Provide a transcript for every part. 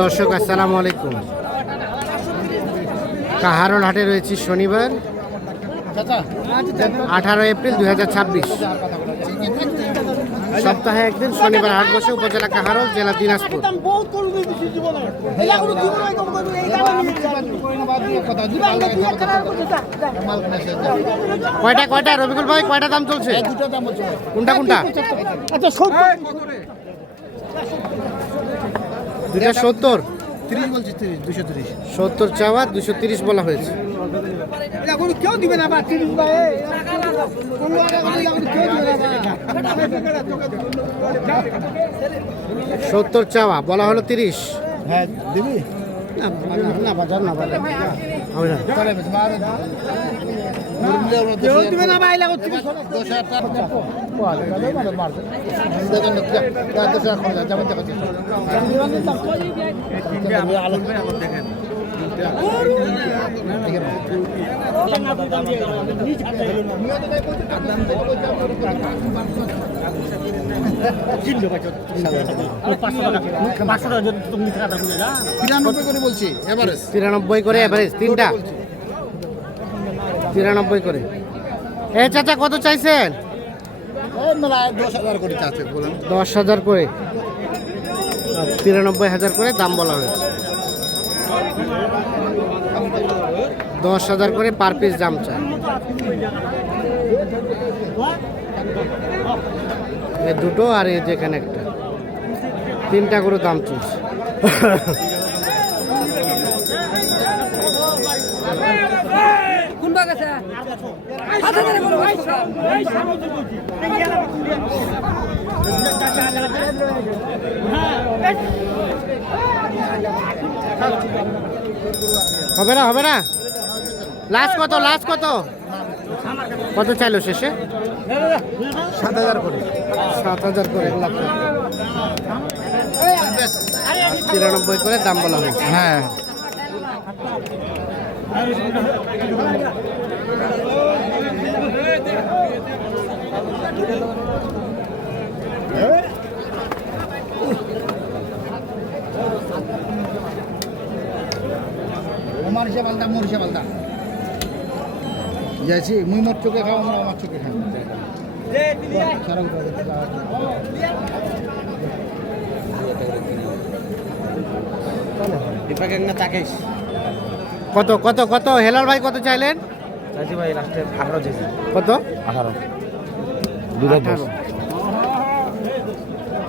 দর্শক আসসালামু আলাইকুম। কাহারোল হাটে রয়েছে শনিবার 18 এপ্রিল 2026। সপ্তাহে একদিন শনিবার হাট বসে উপজেলা কাহারোল, জেলা দিনাজপুর। কয়টা কয়টা রবিকুল ভাই, কয়টা দাম চলছে? কোনটা কোনটা? দুটা 70, 30 বলছি, 30 230 70 চাওয়া, 230 বলা হয়েছে। কেউ দিবে না, 70 চাওয়া, বলা হলো 30। হ্যাঁ দিবি না বাজার না বাজার হবে না। কেউ দিবে না ভাই, লাগো 30 93 করে এভারেজ, তিনটা 93 করে। এ চাচা কত চাইছেন? 10,000 করে চাচ্ছে বলেন। 10,000 করে, 93,000 করে দাম বলা হয়েছে। 10,000 করে পার পিস দাম চায়। এই দুটো আর এই যেখানে একটা, তিনটা করে দাম চলছে। হবে না হবে না। লাস্ট কত, লাস্ট কত, কত চাইলো শেষে? 7,000 করে। 7,000 করে, 93 করে দাম বলা হয়েছে। হ্যাঁ মরিষা পাল্টা যাইছি মুই মোর চোখে খাও, আমরা আমার চোখে খাই। কত কত কত হেলাল ভাই, কত চাইলেন? চাইছি ভাই লাস্টে 18 চাইছি। কত? 18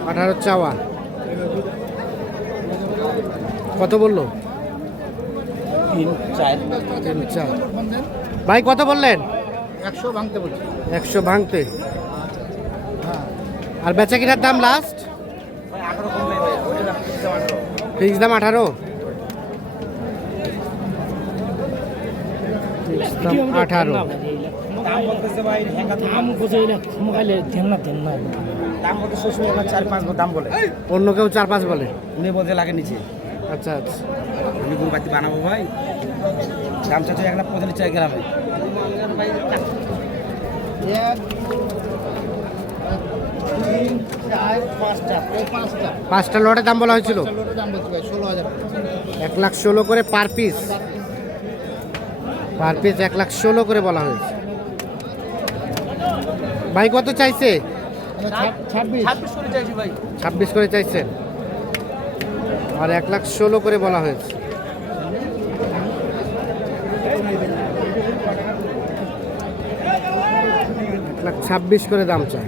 18 চাওয়া, কত বললো? 3 4 3 4। ভাই কত বললেন? 100 ভাঙতে বলছি। 100 ভাঙতে। হ্যাঁ আর বেচা কিনার দাম লাস্ট? ভাই 18 কম নাই ভাই, ওটা দাম ফিক্স দাম 18। দাম 18। দাম বলতেছে ভাই, দাম বুঝে না মোবাইলে দেন না দাম বলতে সবসময় 4-5 দাম বলে, অন্য কেউ 4-5 বলে, উনি বলতে লাগে নিচে। আচ্ছা আচ্ছা। আমি গরু বাতি বানাবো ভাই, দাম চাচ্ছে 1,45,000 চাই গ্রামে। পাঁচটা লটের দাম বলা হয়েছিল 1,16,000 করে পার পিস। পার পিস 1,16,000 করে বলা হয়েছে। ভাই কত চাইছে? 26 করে চাইছেন, আর 1,16,000 করে বলা হয়েছে। 1,26,000 করে দাম চাই।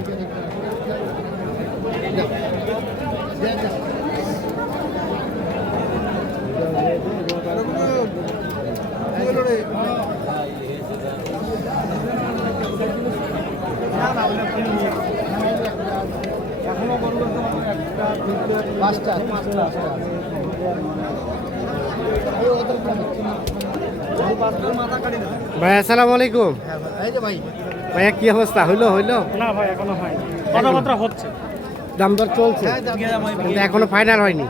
ভাই আসসালামু আলাইকুম। ভাইয়া কি অবস্থা, হইলো হইলো? না ভাই এখনো হয়, কথাবার্তা হচ্ছে, দাম দর চলছে, কিন্তু এখনো ফাইনাল হয়নি।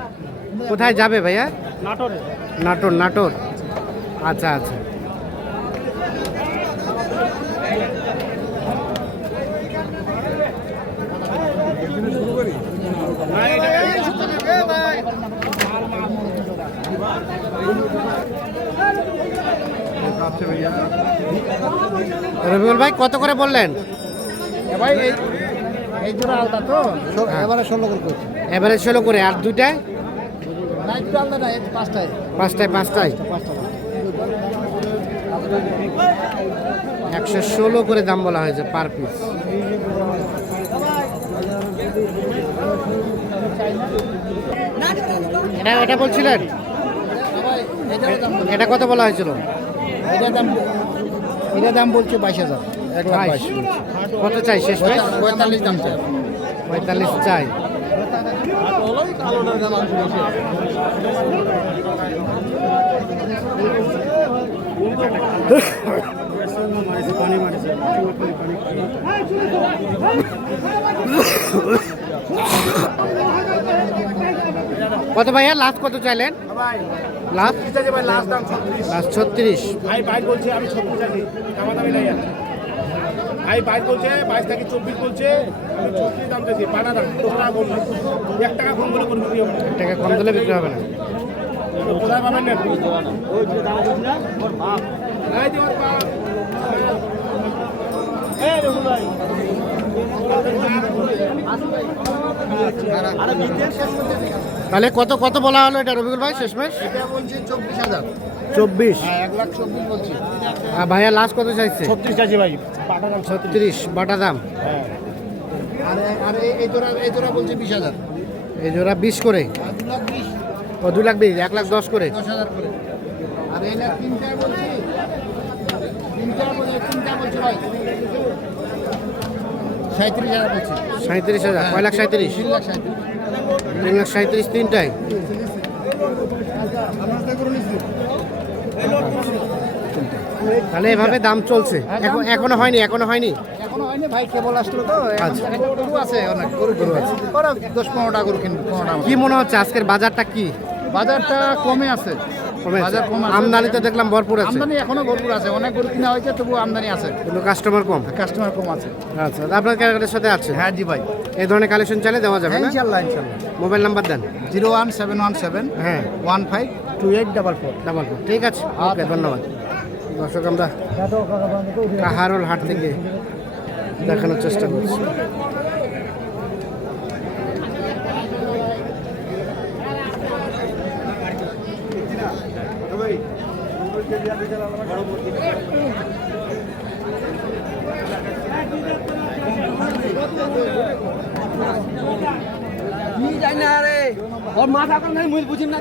কোথায় যাবে ভাইয়া? নাটোরে। নাটোর, নাটোর, আচ্ছা আচ্ছা। রবিউল ভাই কত করে বললেন? ভাই এই জোড়া আলাদা তো এবারে 16 করে করছি। এবারে 16 করে, আর দুইটায় না একটু আলাদা না, এই পাঁচটায় পাঁচটায় 116 করে দাম বলা হয়েছে পার পিস। এটা বলছিলেন, এটা কত বলা হয়েছিল? এটা দাম বলছে 22,000, 1,22,000 কত চাই শেষ ভাই? 45 দাম চাই। 45 চাই। কত ভাইয়া লাস্ট কত চাইলেন? Last last 36। ভাই বাইক বলছে, আমি 36 চাইছি, দামাদামি নাই আর। ভাই বাইক বলছে 22 থেকে 24 বলছে, আমি 36 দাম চাইছি, পানা দাম 10 টাকা কম, 1 টাকা কম করে বিক্রি হবে না। 1 টাকা কম দিলে বিক্রি হবে না। কোথায় পাবেন না? ওই যে দাম বলছি না, ওর বাপ এই যে ওর বাপ। এই রঘু ভাই, তাহলে কত কত বলা হলো এটা রবিউল ভাই শেষমেশ? এটা বলছে 24,000। 24। হ্যাঁ 1,24,000 বলছি। আর ভাইয়া লাস্ট কত চাইছে? 36 চাইছি ভাই, পাটা দাম 36 বাটা দাম। হ্যাঁ। আর এই জোড়া বলছে 20,000। এই জোড়া 20 করে, 2,20,000, ও 2,20,000, 1,10,000 করে। 10,000 করে। আর এই না তিনটা বলছি, তিনটা বলছি ভাই 37,000 বলছি। 37,000, কয় লাখ 37? 3,37,000। 3,37,000 তিনটায়। তাহলে এভাবে দাম চলছে, এখনো হয়নি? এখনো হয়নি ভাই, কেবল আসলো তো। আচ্ছা। গরু আছে অনেক, গরু আছে। ওরা 10-15টা গরু কিনবে, 15টা। কি মনে হচ্ছে আজকের বাজারটা কি? বাজারটা কমে আছে। কমে আছে? বাজার কম আছে। আমদানি তো দেখলাম ভরপুর আছে, আমদানি এখনো ভরপুর আছে, অনেক গরু কিনা হয়েছে, তবু আমদানি আছে, কিন্তু কাস্টমার কম। কাস্টমার কম আছে। আচ্ছা, আপনার ক্যারেক্টারের সাথে আছে? হ্যাঁ জি ভাই, এই ধরনের কালেকশন চাইলে দেওয়া যাবে না? ইনশাল্লাহ। মোবাইল নাম্বার দেন। 01717 হ্যাঁ 152844। ডাবল 4। ঠিক আছে, ওকে, ধন্যবাদ। দর্শক, আমরা কাহারোল হাট থেকে দেখানোর চেষ্টা করছি। যাই না রে, ওর মাথা কোন মুই বুঝিম না।